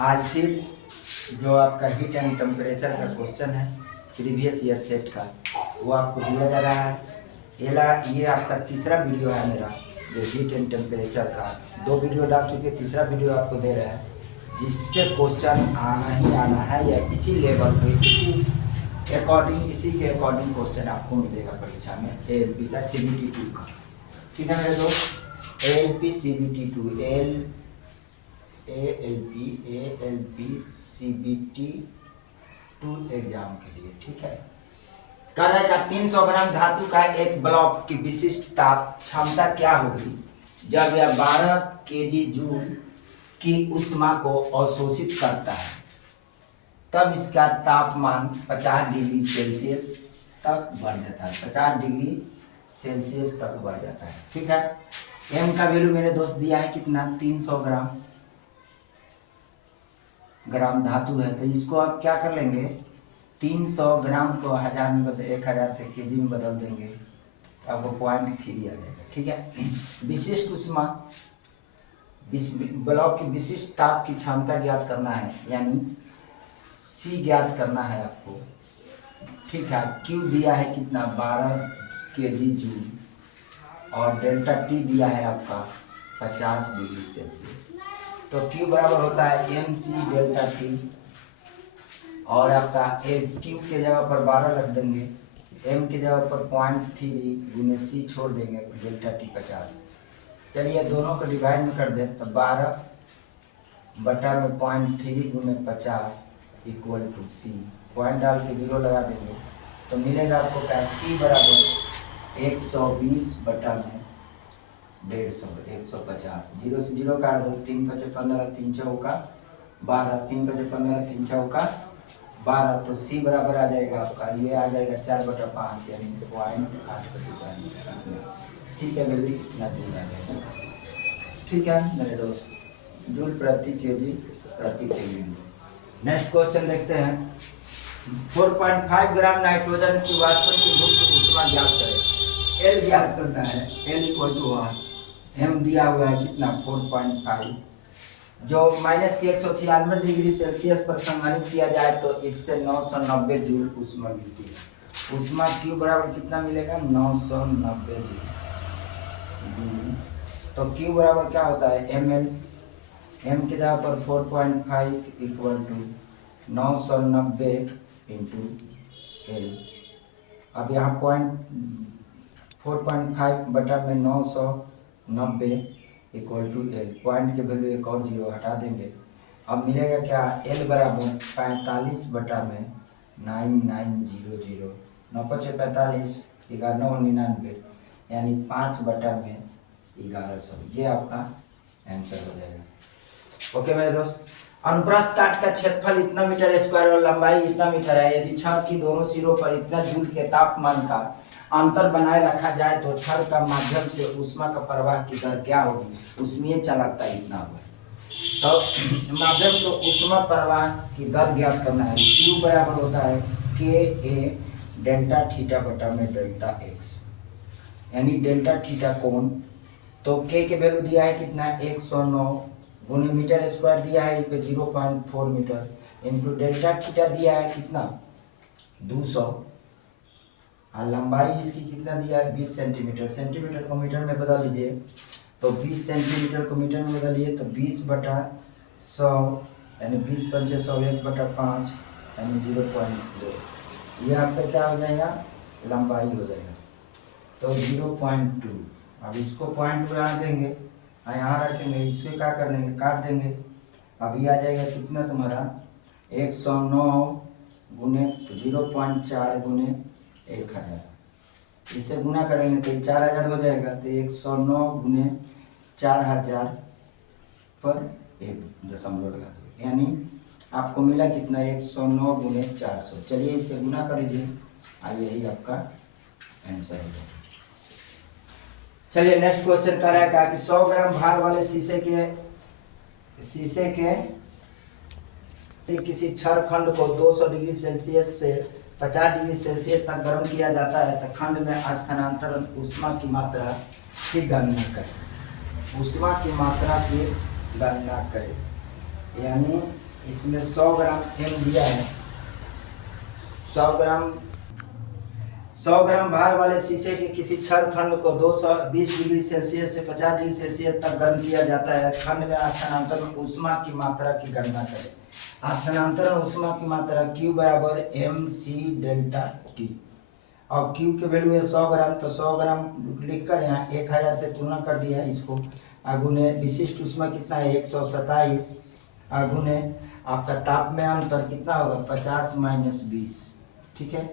आज फिर जो आपका हीट एंड टेम्परेचर का क्वेश्चन है प्रीवियस ईयर सेट का, वो आपको दिया जा रहा है। ये आपका तीसरा वीडियो है मेरा, जो हीट एंड टेम्परेचर का। 2 वीडियो डाल चुके, तीसरा वीडियो आपको दे रहे हैं, जिससे क्वेश्चन आना ही आना है, या इसी लेवल पे इसी के अकॉर्डिंग क्वेश्चन आपको मिलेगा परीक्षा में। ALP का CBT 2 का, ठीक है मेरे दोस्त। ALP CBT 2 ALP CBT 2 exam के लिए, ठीक है। कार्य का 300 ग्राम धातु का एक ब्लॉक की विशिष्ट ताप क्षमता क्या होगी जब यह 12 केजी जूल की ऊष्मा को अवशोषित करता है, तब इसका तापमान 50 डिग्री सेल्सियस तक बढ़ जाता है। 50 डिग्री सेल्सियस तक बढ़ जाता है, ठीक है। M का वैल्यू मेरे दोस्त दिया है कितना, 300 ग्राम धातु है, तो इसको आप क्या कर लेंगे, 300 ग्राम को 1000 में 1000 से केजी में बदल देंगे, तो आपको 0.3 आ जाएगा, ठीक है। विशिष्ट ऊष्मा ब्लॉक की विशिष्ट ताप की क्षमता ज्ञात करना है, यानी C ज्ञात करना है आपको, ठीक है। Q दिया है कितना, 12 केजी जूल, और डेल्टा T दिया है आपका 50 डिग्री सेल्सियस। तो Q बराबर होता है MC डेल्टा T, और आपका Q के जगह पर 12 रख देंगे, M के जगह पर 0.3 गुने C छोड़ देंगे, डेल्टा T 50। चलिए दोनों को डिवाइड में कर दें, तो 12 बटा में 0.3 गुने 50 इक्वल टू C। पॉइंट डाल के 0 लगा देंगे, तो मिलेगा आपको क्या, C बराबर 120 बटा में 150, 150। 0 से 0 काट दो, 3 5 15, 3 चौका 12, 3 5 15, 3 चौका 12, तो C बराबर आ जाएगा आपका, ये आ जाएगा 4/5, यानी 0.8/40। C का वैल्यू इतना जूल आ जाएगा, ठीक है मेरे दोस्त, जूल प्रति केजी प्रति केल्विन। नेक्स्ट क्वेश्चन देखते हैं। 4.5 ग्राम नाइट्रोजन की वाष्पन की मुक्त ऊष्मा ज्ञात करें। L ज्ञात करना है, L इक्वल टू 1, M दिया हुआ है कितना, 4.5, जो माइनस की 196 डिग्री सेल्सियस पर संघनित किया जाए तो इससे 990 जूल ऊष्मा मिलती है। ऊष्मा Q बराबर कितना मिलेगा, 990 जूल। तो Q बराबर क्या होता है, ml, M की जगह पर 4.5 इक्वल टू 990 इंटू L। अब यहाँ 4.5 बटा में 990 इक्वल टू L। पॉइंट के वैल्यू एक और 0 हटा देंगे, अब मिलेगा क्या, L बराबर 45 बटा में 9900, 9 5 45, 1199, यानी 5 बटा में 1100। ये आपका आंसर हो जाएगा, ओके मेरे दोस्त। अनुप्रस्थ काट का क्षेत्रफल इतना मीटर स्क्वायर और लंबाई इतना मीटर है। यदि छड़ की दोनों सिरों पर इतना जूल के तापमान का अंतर बनाए रखा जाए तो छड़ का माध्यम से ऊष्मा का प्रवाह की दर क्या होगी, ऊष्मीय चालकता इतना होगा। तो माध्यम तो ऊष्मा प्रवाह की दर ज्ञात करना है। Q बराबर होता है KA डेल्टा थीटा बटा में डेल्टा x, यानी डेल्टा थीटा कोण। तो K के वैल्यू दिया है कितना, 109 गुने मीटर स्क्वायर दिया है, इस पे 0.4 मीटर, इंटू डेल्टा थीटा दिया है कितना, 200, और लंबाई इसकी कितना दिया है, 20 सेंटीमीटर। सेंटीमीटर को मीटर में बदल लीजिए, तो 20 सेंटीमीटर को मीटर में बदलिए तो 20/100, यानी 20 पंचे 100, 1/5, यानी 0.2। ये आपका क्या हो जाएगा, लंबाई हो जाएगा, तो 0.2। अब इसको पॉइंट बना देंगे, यहाँ रखेंगे, इसको क्या कर देंगे, काट देंगे। अभी आ जाएगा कितना तुम्हारा, 109 गुने 0.4 गुने 1000, इससे गुना करेंगे तो 4000 हो जाएगा। तो 109 गुने 4000 पर 1 दशमलव लगा दो, यानी आपको मिला कितना, 109 गुने 400। चलिए इसे गुना कर लीजिए, यही आपका आंसर हो जाएगा। चलिए नेक्स्ट क्वेश्चन कर रहा है कि 100 ग्राम भार वाले शीशे के किसी क्षार खंड को 200 डिग्री सेल्सियस से 50 डिग्री सेल्सियस तक गर्म किया जाता है, तो खंड में स्थानांतरण ऊष्मा की मात्रा की गणना करें। ऊष्मा की मात्रा की गणना करें। यानी इसमें 100 ग्राम एम दिया है। 100 ग्राम भार वाले शीशे के किसी छड़ खंड को 220 डिग्री सेल्सियस से 50 डिग्री सेल्सियस तक गर्म किया जाता है। खंड में स्थानांतरण ऊष्मा की मात्रा की गणना करें। स्थानांतरण ऊष्मा की मात्रा Q बराबर mc डेल्टा T। और Q के वैल्यू है 100 ग्राम, तो 100 ग्राम लिखकर यहाँ 1000 से तुलना कर दिया है इसको। गुने विशिष्ट ऊष्मा कितना है 127, गुने आपका ताप में अंतर कितना होगा 50 - 20। ठीक है,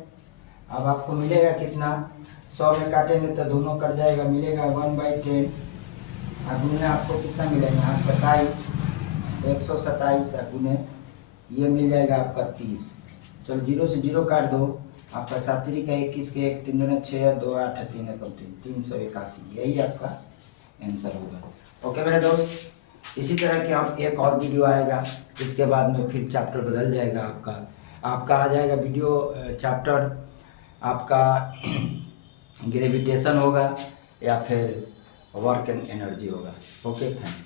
अब आपको मिलेगा कितना, 100 में काटेंगे तो दोनों कट जाएगा, मिलेगा 1/10। गुने आपको कितना मिलेगा यहाँ 27, 127 गुने ये मिल जाएगा आपका 30। चलो 0 से 0 काट दो, आपका 7 का 21 के 1 3 दूना 6 2 8 3 381। यही आपका आंसर होगा। ओके मेरे दोस्त, इसी तरह के आप एक और वीडियो आएगा, इसके बाद में फिर चैप्टर बदल जाएगा आपका आ जाएगा वीडियो चैप्टर आपका ग्रेविटेशन होगा या फिर वर्क एंड एनर्जी होगा। Okay, thank you.